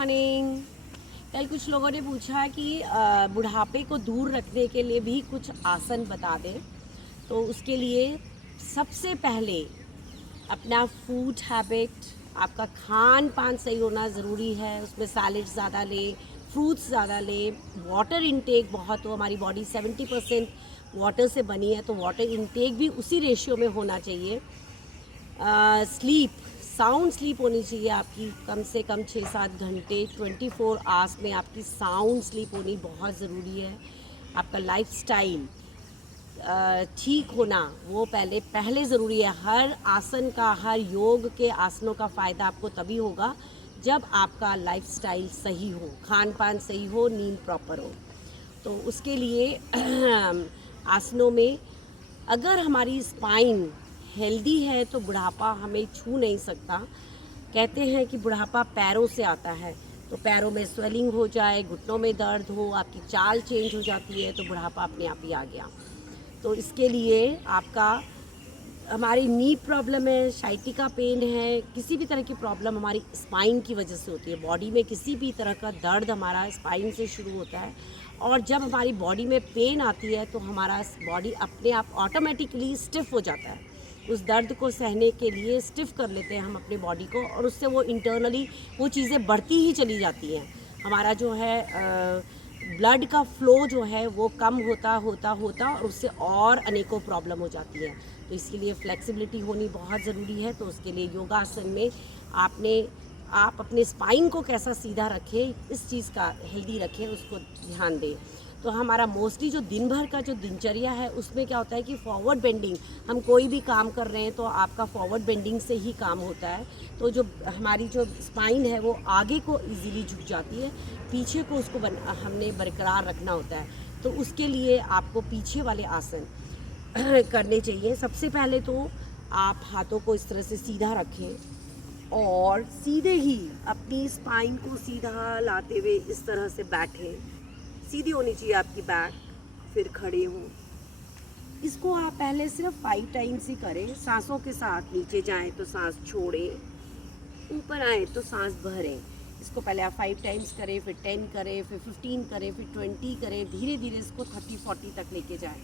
Morning. कल कुछ लोगों ने पूछा कि बुढ़ापे को दूर रखने के लिए भी कुछ आसन बता दें। तो उसके लिए सबसे पहले अपना फूड हैबिट, आपका खान पान सही होना ज़रूरी है। उसमें सैलेड ज़्यादा लें, फ्रूट्स ज़्यादा लें, वाटर इनटेक बहुत हो। हमारी बॉडी 70% वाटर से बनी है, तो वाटर इनटेक भी उसी रेशियो में होना चाहिए। स्लीप, साउंड स्लीप होनी चाहिए आपकी, कम से कम 6-7 घंटे 24 आवर्स में आपकी साउंड स्लीप होनी बहुत ज़रूरी है। आपका लाइफस्टाइल ठीक होना वो पहले ज़रूरी है। हर आसन का, हर योग के आसनों का फ़ायदा आपको तभी होगा जब आपका लाइफस्टाइल सही हो, खान पान सही हो, नींद प्रॉपर हो। तो उसके लिए आसनों में अगर हमारी स्पाइन हेल्दी है तो बुढ़ापा हमें छू नहीं सकता। कहते हैं कि बुढ़ापा पैरों से आता है, तो पैरों में स्वेलिंग हो जाए, घुटनों में दर्द हो, आपकी चाल चेंज हो जाती है, तो बुढ़ापा अपने आप ही आ गया। तो इसके लिए आपका, हमारी नी प्रॉब्लम है, साइटिका पेन है, किसी भी तरह की प्रॉब्लम हमारी स्पाइन की वजह से होती है। बॉडी में किसी भी तरह का दर्द हमारा स्पाइन से शुरू होता है, और जब हमारी बॉडी में पेन आती है तो हमारा बॉडी अपने आप ऑटोमेटिकली स्टिफ हो जाता है। उस दर्द को सहने के लिए स्टिफ कर लेते हैं हम अपने बॉडी को, और उससे वो इंटरनली वो चीज़ें बढ़ती ही चली जाती हैं। हमारा जो है ब्लड का फ्लो जो है वो कम होता होता होता और उससे और अनेकों प्रॉब्लम हो जाती है। तो इसके लिए फ्लेक्सिबिलिटी होनी बहुत ज़रूरी है। तो उसके लिए योगासन में आप अपने स्पाइन को कैसा सीधा रखें, इस चीज़ का हेल्दी रखें, उसको ध्यान दें। तो हमारा मोस्टली जो दिन भर का जो दिनचर्या है उसमें क्या होता है कि फॉरवर्ड बेंडिंग, हम कोई भी काम कर रहे हैं तो आपका फॉरवर्ड बेंडिंग से ही काम होता है। तो जो हमारी जो स्पाइन है वो आगे को इजीली झुक जाती है, पीछे को उसको हमने बरकरार रखना होता है। तो उसके लिए आपको पीछे वाले आसन करने चाहिए। सबसे पहले तो आप हाथों को इस तरह से सीधा रखें और सीधे ही अपनी स्पाइन को सीधा लाते हुए इस तरह से बैठें। सीधी होनी चाहिए आपकी बैक, फिर खड़े हों। इसको आप पहले सिर्फ 5 टाइम्स ही करें। सांसों के साथ नीचे जाएं तो सांस छोड़ें, ऊपर आए तो सांस भरें। इसको पहले आप 5 टाइम्स करें, फिर 10 करें, फिर 15 करें, फिर 20 करें। धीरे धीरे इसको 30-40 तक लेके जाएं।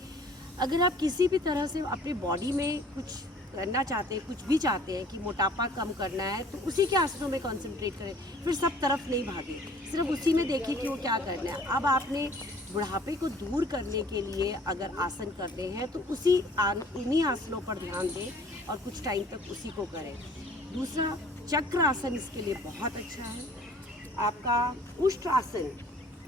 अगर आप किसी भी तरह से अपने बॉडी में कुछ करना चाहते हैं, कुछ भी चाहते हैं कि मोटापा कम करना है, तो उसी के आसनों में कंसंट्रेट करें। फिर सब तरफ नहीं भागें, सिर्फ उसी में देखिए कि वो क्या करना है। अब आपने बुढ़ापे को दूर करने के लिए अगर आसन करने हैं तो उन्हीं आसनों पर ध्यान दें और कुछ टाइम तक उसी को करें। दूसरा, चक्र आसन इसके लिए बहुत अच्छा है। आपका उष्ट्रासन,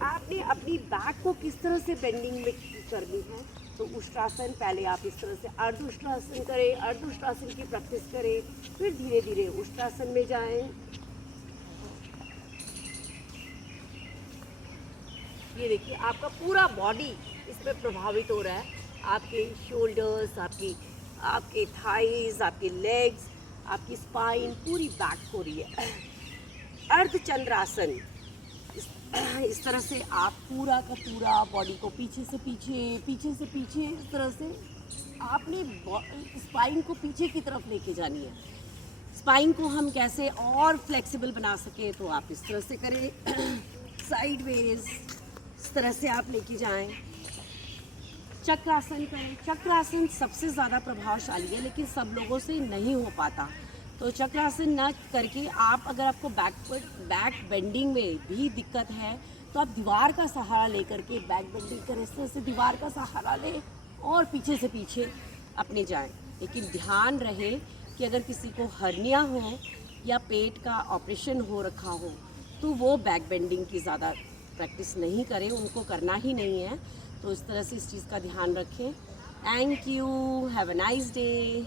आपने अपनी बैक को किस तरह से बेंडिंग में करनी है, तो उष्ट्रासन पहले आप इस तरह से अर्ध उष्ट्रासन करें, अर्ध उष्ट्रासन की प्रैक्टिस करें, फिर धीरे धीरे उष्ट्रासन में जाएं। ये देखिए आपका पूरा बॉडी इसमें प्रभावित हो रहा है। आपके शोल्डर्स, आपके थाइज, आपके लेग्स, आपकी स्पाइन, पूरी बैक हो रही है। अर्धचंद्रासन, इस तरह से आप पूरा का पूरा बॉडी को पीछे से पीछे इस तरह से आपने स्पाइन को पीछे की तरफ लेके जानी है। स्पाइन को हम कैसे और फ्लेक्सिबल बना सकें, तो आप इस तरह से करें, साइडवेज इस तरह से आप लेके जाएं। चक्रासन करें। चक्रासन सबसे ज़्यादा प्रभावशाली है, लेकिन सब लोगों से नहीं हो पाता। तो चक्रासन न करके आप, अगर आपको बैक बेंडिंग में भी दिक्कत है, तो आप दीवार का सहारा लेकर के बैक बेंडिंग करें। इस तरह से दीवार का सहारा लें और पीछे से पीछे अपने जाएं। लेकिन ध्यान रहे कि अगर किसी को हर्निया हो या पेट का ऑपरेशन हो रखा हो, तो वो बैक बेंडिंग की ज़्यादा प्रैक्टिस नहीं करें, उनको करना ही नहीं है। तो इस तरह से इस चीज़ का ध्यान रखें। Thank you, have a nice day.